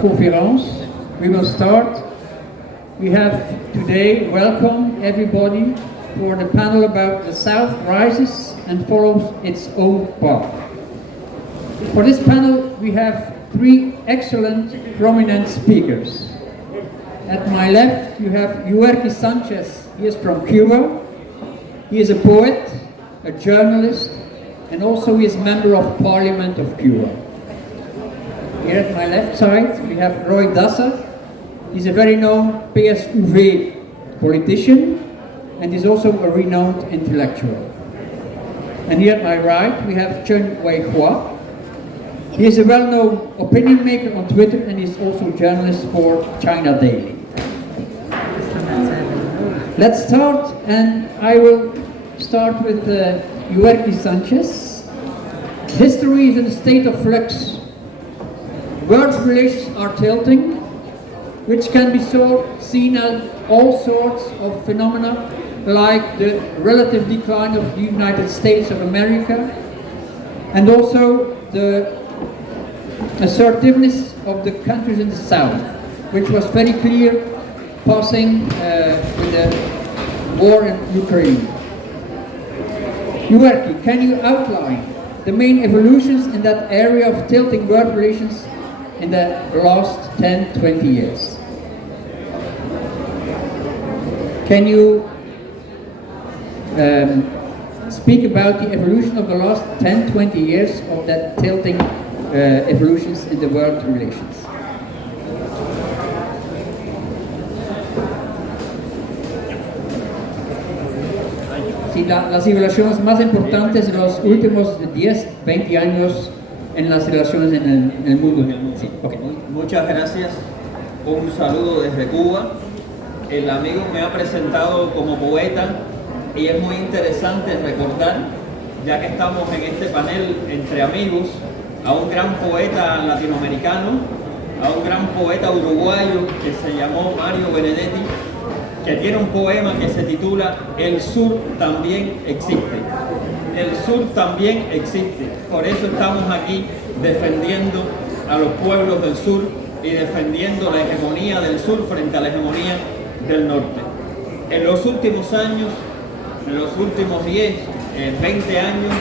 conference. We will start. We have today welcome everybody for the panel about the South rises and follows its own path. For this panel we have three excellent prominent speakers. At my left you have Yuerki Sanchez. He is from Cuba. He is a poet, a journalist, and also he is member of Parliament of Cuba. Here at my left side we have Roy Dassler. He's a very known PSUV politician and is also a renowned intellectual. And here at my right we have Chen Wei-hua. He is a well-known opinion maker on Twitter and is also a journalist for China Daily. Let's start, and I will start with Yuerki Sanchez. History is in a state of flux. World relations are tilting, which can be seen as all sorts of phenomena like the relative decline of the United States of America and also the assertiveness of the countries in the South, which was very clear passing with the war in Ukraine. Yuerki, can you outline the main evolutions in that area of tilting world relations in the last 10-20 years? Can you speak about the evolution of the last 10-20 years of that tilting evolutions in the world relations? Sí, las evaluaciones más importantes de los últimos 10-20 años en las relaciones en el mundo. Sí, okay. Muchas gracias. Un saludo desde Cuba. El amigo me ha presentado como poeta y es muy interesante recordar, ya que estamos en este panel entre amigos, a un gran poeta latinoamericano, a un gran poeta uruguayo que se llamó Mario Benedetti, que tiene un poema que se titula El Sur también existe. El Sur también existe. Por eso estamos aquí defendiendo a los pueblos del sur y defendiendo la hegemonía del sur frente a la hegemonía del norte. En los últimos años, en los últimos 10, 20 años,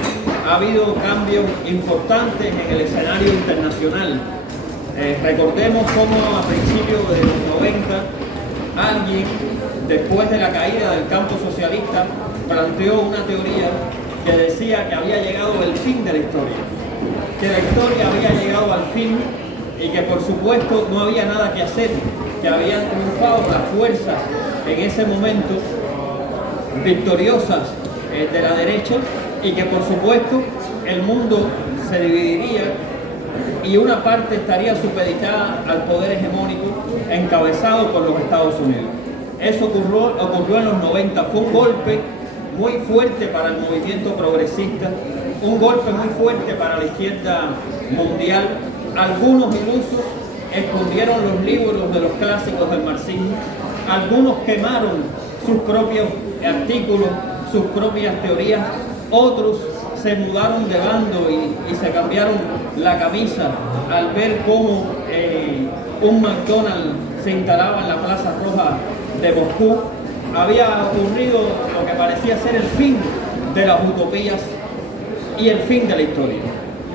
ha habido cambios importantes en el escenario internacional. Recordemos cómo a principios de los 90 alguien, después de la caída del campo socialista, planteó una teoría que decía que había llegado el fin de la historia, que la historia había llegado al fin y que por supuesto no había nada que hacer, que habían triunfado las fuerzas en ese momento victoriosas de la derecha y que por supuesto el mundo se dividiría y una parte estaría supeditada al poder hegemónico encabezado por los Estados Unidos. Eso ocurrió en los 90, fue un golpe muy fuerte para el movimiento progresista, un golpe muy fuerte para la izquierda mundial. Algunos ilusos escondieron los libros de los clásicos del marxismo, algunos quemaron sus propios artículos, sus propias teorías, otros se mudaron de bando y se cambiaron la camisa al ver cómo un McDonald's se instalaba en la Plaza Roja de Moscú. Había ocurrido lo que parecía ser el fin de las utopías y el fin de la historia.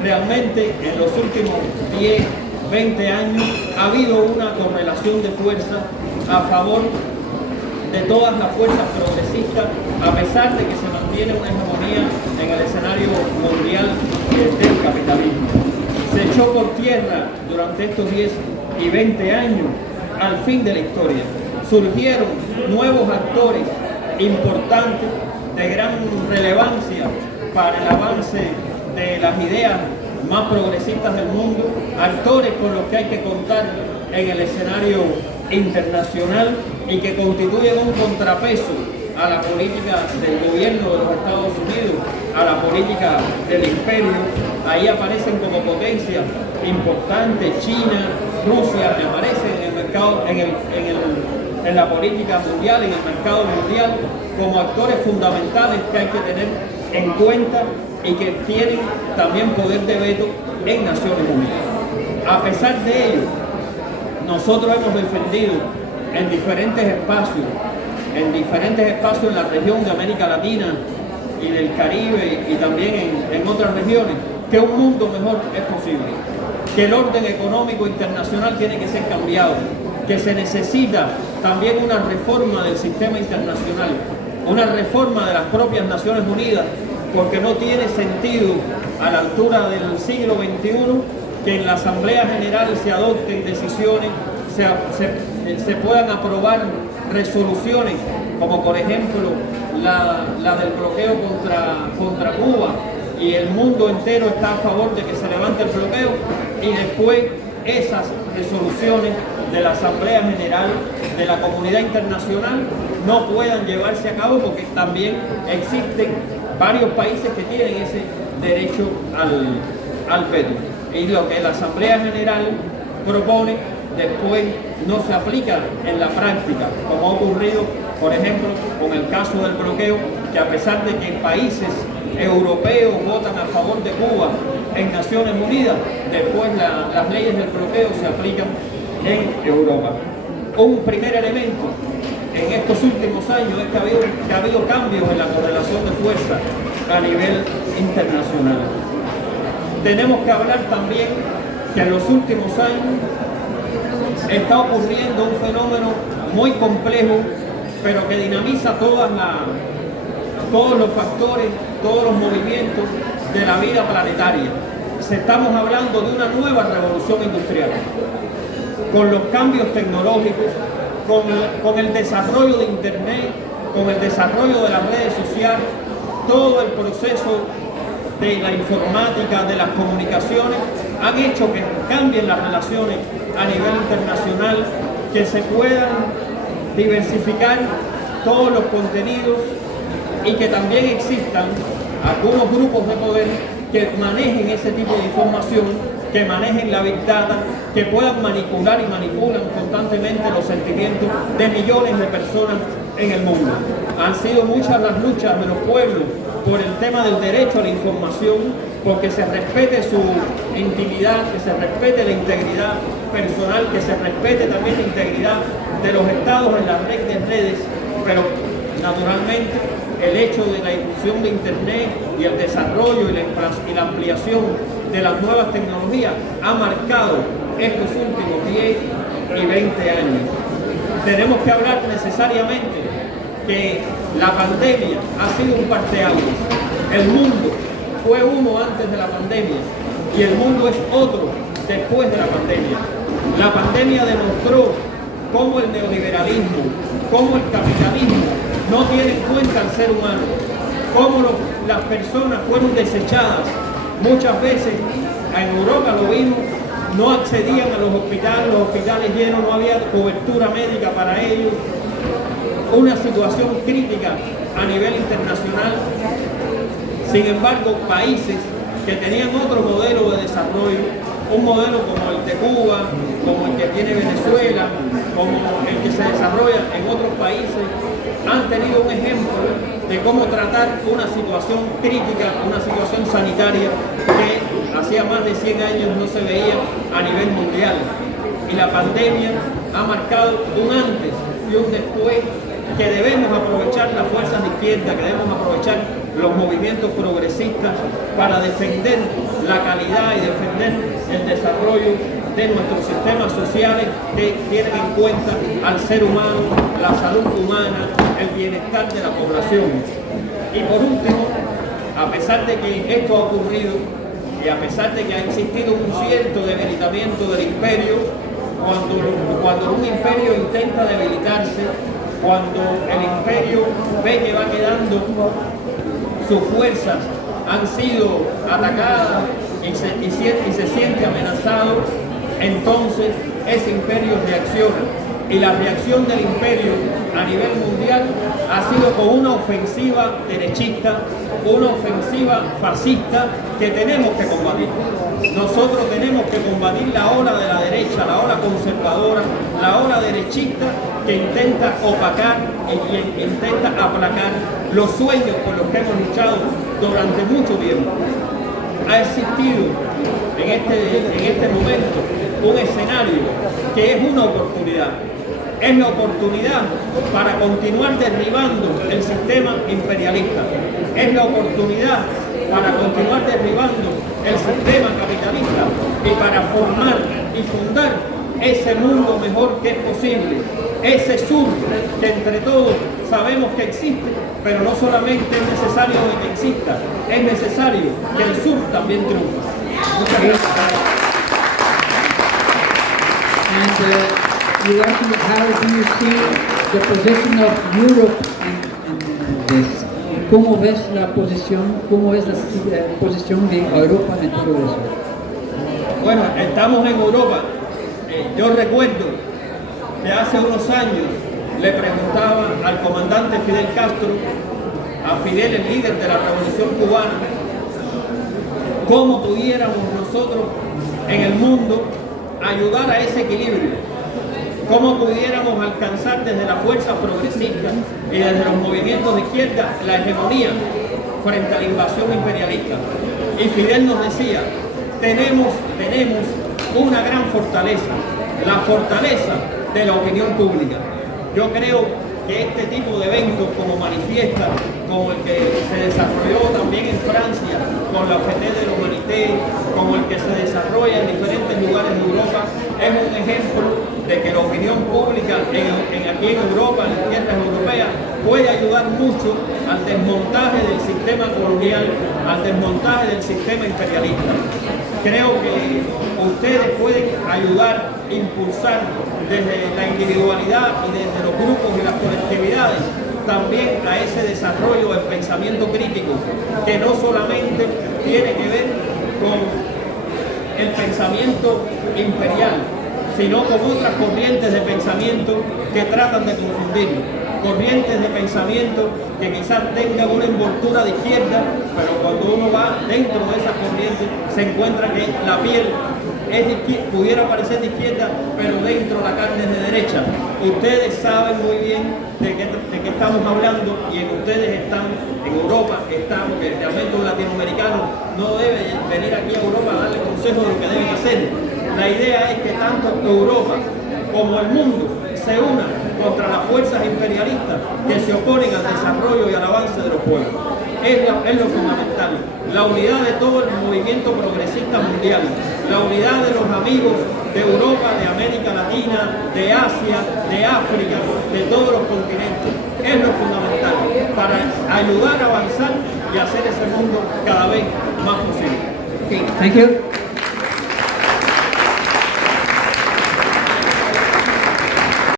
Realmente en los últimos 10, 20 años ha habido una correlación de fuerza a favor de todas las fuerzas progresistas, a pesar de que se mantiene una hegemonía en el escenario mundial del capitalismo. Se echó por tierra durante estos 10 y 20 años al fin de la historia. Surgieron nuevos actores importantes de gran relevancia para el avance de las ideas más progresistas del mundo, actores con los que hay que contar en el escenario internacional y que constituyen un contrapeso a la política del gobierno de los Estados Unidos, a la política del imperio. Ahí aparecen como potencias importantes China, Rusia, aparecen en el mercado, en la política mundial, en el mercado mundial, como actores fundamentales que hay que tener en cuenta y que tienen también poder de veto en Naciones Unidas. A pesar de ello, nosotros hemos defendido en diferentes espacios en la región de América Latina y del Caribe y también en otras regiones, que un mundo mejor es posible, que el orden económico internacional tiene que ser cambiado, que se necesita también una reforma del sistema internacional, una reforma de las propias Naciones Unidas, porque no tiene sentido a la altura del siglo XXI que en la Asamblea General se adopten decisiones, se puedan aprobar resoluciones, como por ejemplo la del bloqueo contra Cuba, y el mundo entero está a favor de que se levante el bloqueo, y después esas resoluciones de la Asamblea General de la comunidad internacional no puedan llevarse a cabo, porque también existen varios países que tienen ese derecho al veto. Y lo que la Asamblea General propone después no se aplica en la práctica, como ha ocurrido, por ejemplo, con el caso del bloqueo, que a pesar de que países europeos votan a favor de Cuba en Naciones Unidas, después las leyes del bloqueo se aplican en Europa. Un primer elemento en estos últimos años es que ha habido cambios en la correlación de fuerza a nivel internacional. Tenemos que hablar también que en los últimos años está ocurriendo un fenómeno muy complejo, pero que dinamiza todos los factores, todos los movimientos de la vida planetaria. Estamos hablando de una nueva revolución industrial, con los cambios tecnológicos, con el desarrollo de Internet, con el desarrollo de las redes sociales, todo el proceso de la informática, de las comunicaciones, han hecho que cambien las relaciones a nivel internacional, que se puedan diversificar todos los contenidos y que también existan algunos grupos de poder que manejen ese tipo de información, que manejen la Big Data, que puedan manipular y manipulan constantemente los sentimientos de millones de personas en el mundo. Han sido muchas las luchas de los pueblos por el tema del derecho a la información, porque se respete su intimidad, que se respete la integridad personal, que se respete también la integridad de los estados en la red de redes, pero naturalmente el hecho de la difusión de Internet y el desarrollo y la ampliación de las nuevas tecnologías ha marcado estos últimos 10 y 20 años. Tenemos que hablar necesariamente que la pandemia ha sido un parteaguas. El mundo fue uno antes de la pandemia y el mundo es otro después de la pandemia. La pandemia demostró cómo el neoliberalismo, cómo el capitalismo no tiene en cuenta al ser humano, cómo las personas fueron desechadas. Muchas veces en Europa lo vimos, no accedían a los hospitales llenos, no había cobertura médica para ellos, una situación crítica a nivel internacional. Sin embargo, países que tenían otro modelo de desarrollo, un modelo como el de Cuba, como el que tiene Venezuela, como el que se desarrolla en otros países, han tenido un ejemplo de cómo tratar una situación crítica, una situación sanitaria que hacía más de 100 años no se veía a nivel mundial. Y la pandemia ha marcado un antes y un después, que debemos aprovechar las fuerzas de izquierda, que debemos aprovechar los movimientos progresistas para defender la calidad y defender el desarrollo de nuestros sistemas sociales que tienen en cuenta al ser humano, la salud humana, el bienestar de la población. Y por último, a pesar de que esto ha ocurrido y a pesar de que ha existido un cierto debilitamiento del imperio, cuando un imperio intenta debilitarse, cuando el imperio ve que va quedando, sus fuerzas han sido atacadas y se siente amenazado, entonces ese imperio reacciona. Y la reacción del imperio a nivel mundial ha sido con una ofensiva derechista, una ofensiva fascista que tenemos que combatir. Nosotros tenemos que combatir la ola de la derecha, la ola conservadora, la ola derechista que intenta opacar y intenta aplacar los sueños por los que hemos luchado durante mucho tiempo. Ha existido en este momento un escenario que es una oportunidad. Es la oportunidad para continuar derribando el sistema imperialista. Es la oportunidad para continuar derribando el sistema capitalista y para formar y fundar ese mundo mejor que es posible. Ese sur que entre todos sabemos que existe, pero no solamente es necesario que exista, es necesario que el sur también triunfe. Muchas gracias. And you asked me how do you see the position of Europe in this? ¿Cómo ves la posición, cómo es la posición de Europa en todo eso? Bueno, estamos en Europa. Yo recuerdo que hace unos años le preguntaba al comandante Fidel Castro, a Fidel, el líder de la Revolución Cubana, cómo pudiéramos nosotros en el mundo ayudar a ese equilibrio. Cómo pudiéramos alcanzar desde las fuerzas progresistas y desde los movimientos de izquierda la hegemonía frente a la invasión imperialista. Y Fidel nos decía, tenemos una gran fortaleza, la fortaleza de la opinión pública. Yo creo que este tipo de eventos como Manifiesta, como el que se desarrolló también en Francia con la Fête de l'Humanité, como el que se desarrolla en diferentes lugares de Europa, es un ejemplo de que la opinión pública aquí en Europa, en las tierras europeas, puede ayudar mucho al desmontaje del sistema colonial, al desmontaje del sistema imperialista. Creo que ustedes pueden ayudar, impulsar desde la individualidad y desde los grupos y las colectividades también a ese desarrollo del pensamiento crítico, que no solamente tiene que ver con el pensamiento imperial, sino con otras corrientes de pensamiento que tratan de confundirlo. Corrientes de pensamiento que quizás tengan una envoltura de izquierda, pero cuando uno va dentro de esa corriente se encuentra que la piel es de izquierda, pudiera parecer de izquierda, pero dentro la carne es de derecha. Ustedes saben muy bien de qué estamos hablando y ustedes están en Europa, porque realmente un latinoamericano no debe venir aquí a Europa a darle consejos de lo que deben hacer. La idea es que tanto Europa como el mundo se unan contra las fuerzas imperialistas que se oponen al desarrollo y al avance de los pueblos. Es lo fundamental. La unidad de todo el movimiento progresista mundial, la unidad de los amigos de Europa, de América Latina, de Asia, de África, de todos los continentes. Es lo fundamental para ayudar a avanzar y hacer ese mundo cada vez más posible. Okay, thank you.